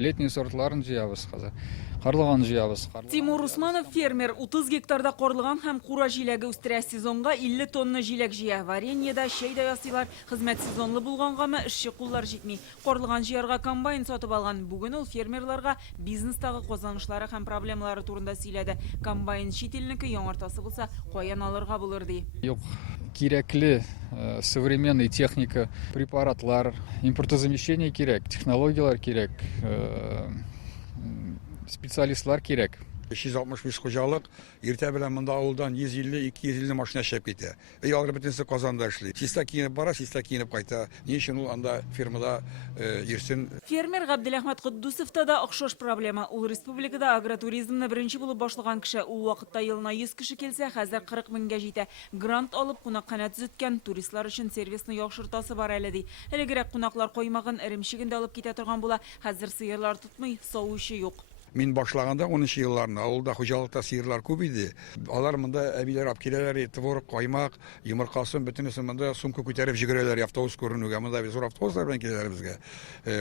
Летний сортларын жыябыз казыр. Карлыган жыябыз. Тимур Усманов фермер 30 гектарда корлыган һәм кура җиләге үстерә, сезонга 50 тонна җиләк җыя. Вареньеда, чәй дә ясыйлар. Хезмәт сезонлы булгангамы эшче куллар җитми. Корлыган җыярга комбайн сатып алган. Бүген ул фермерларга бизнестагы казанышлары һәм проблемалары турында сөйләде. Комбайн чит илнеке, яңартасы булса, каян алырга булыр ди. Юк, кирәкле современный техника, препаратлар, импортозамещение кирәк, технологиялар кирәк, специалистлар кирәк. 365 хуҗалык, иртә белән монда авылдан 150-250 машина шәп китә. Ялгыр бөтенсе Казанда эшли. Систа киенеп бара, систа киенеп кайта. Ни өчен ул анда фермада ирсен? Фермер Габделәхмәт Куддусовта да охшаш проблема. Ул республикада агротуризмны беренче булып башлаган кеше. Ул вакытта елына 100 кеше килсә, хәзер 40 меңгә җитә. Грант алып кунакханә төзеткән, туристлар өчен сервисны яхшыртасы бар әле ди. Элегрәк кунаклар коймагын эремчегендә алып китә торган була. Хәзер сыерлар тотмый, савучы юк. Мин башлаганда 10 елларында авылда хуҗалыкта сыерлар күп иде. Алар монда әбиләр алып киләләр, творог, каймак, йомыркасын бөтенесен монда сумка күтәреп җигерәләр, автобус күренүгә. Монда без зур автобуслар белән киләләр безгә.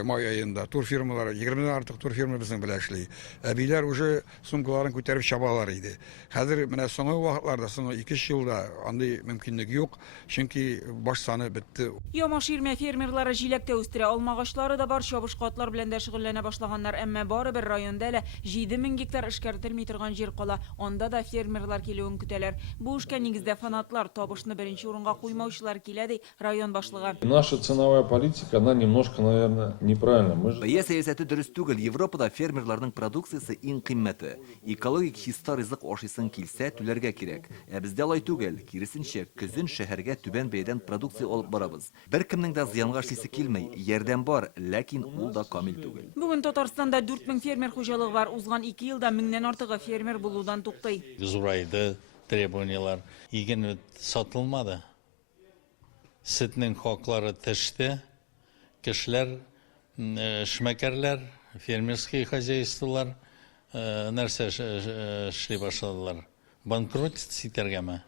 Май аенда тур фирмалары, 20 артык тур фирма безнең белән эшли. Әбиләр уже сумкаларын күтәреп чабалар иде. Хәзер менә соңгы вакытларда, соңгы 2 елда андый мөмкинлек юк, чөнки баш саны бетте. Ямаширмә фермерлары җиләктә үстерә, алмагачлары да бар, чабышкы белән дә шөгыльләнә башлаганнар, әмма барыбер районда 7000 гектар эшкәртелми торган җир кала. Анда да фермерлар килүен көтәләр. Бу эшкә нигездә фанатлар, табышны беренче урынга куймаучылар килә ди район башлыгы. Наша ценовая политика, она немножко, наверное, неправильна. Бәя сәясәте дөрес түгел. Европада фермерларның продукциясе иң кыйммәте. Экологик хиста ризык ашыйсын килсә, түләргә кирәк. Ә бездә алай түгел. Киресенчә, көзен шәһәргә түбән бәядән продукция алып барабыз. Беркемнең дә зыянга эшлисе килмәй. Ярдәм бар, ләкин ул да камил түгел. Бүген Татарстанда 4000 фермер хуҗалыгы бар. Узган 2 елда 1000нән артыгы фермер булудан туктый. Зурайды требованиялар. Иген сатылмады. Сөтнең хаклары төште. Кешеләр, эшмәкәрләр, фермерский хозяйстволар нәрсә эшли башладылар. Банкротство итәргәме?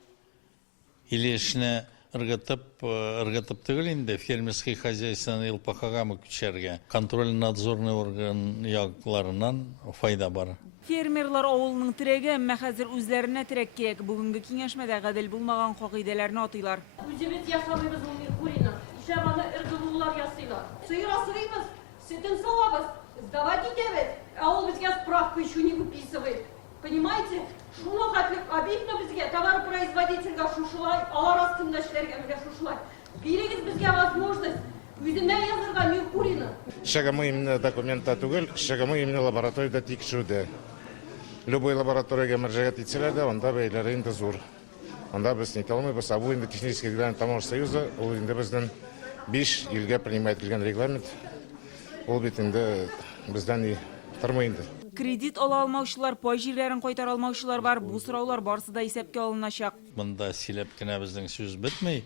Или эшне ыргытып түгел инде фермерский хозяйствоны ЛПХгамы күчәргә. Контроль-надзорный орган якларыннан файда бар. Фермерлар авылның терәге, әмма хәзер үзләренә терәк кирәк. Бүгенге киңәшмәдә гадел булмаган кагыйдәләрне атыйлар. Үзебез ясамыйбыз ул Меркурийны. Ишәганы ыргылулар ясыйлар. Сыер асырыйбыз, сөтен савабыз, сдавать итәбез. Ә ул безгә справка еще не выписывает. Понимаете? Шуны хәтлек обидно безгә товаропроизводительгә шушылай, алар астында эшләргә безгә шушылай. Бирегез безгә возможность үзенә язырга Меркурийны. Шагамы именно документта түгел, шагамы именно лабораторияда тикшерүдә. Любой лабораториягә мөрәҗәгать итсәләр дә, анда бәяләре инде зур. Анда без не алмыйбыз, бу инде технический регламент Таможенного союза, ул инде бездән 5 елгә принимать ителгән регламент. Ул бит инде бездән тормый инде. Кредит ала алмаучылар, пай җирләрен кайтара алмаучылар бар. Бу сораулар барысы да исәпкә алыначак. Монда сөйләп кенә безнең сүз бетмәй.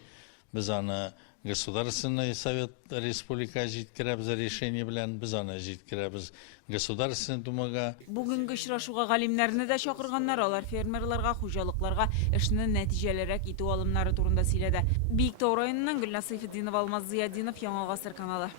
Без аны Государственный совет республика җиткерәбез решение белән, без аны җиткерәбез Государственный думага. Бүгенге очрашуга галимнәрне дә чакырганнар. Алар фермерларга, хуҗалыкларга эшне нәтиҗәлерәк итү алымнары турында сөйләде. Биектау районыннан Гөлнасыйфетдинова, Алмаз Зыяддинов, Яңа Гасыр каналы.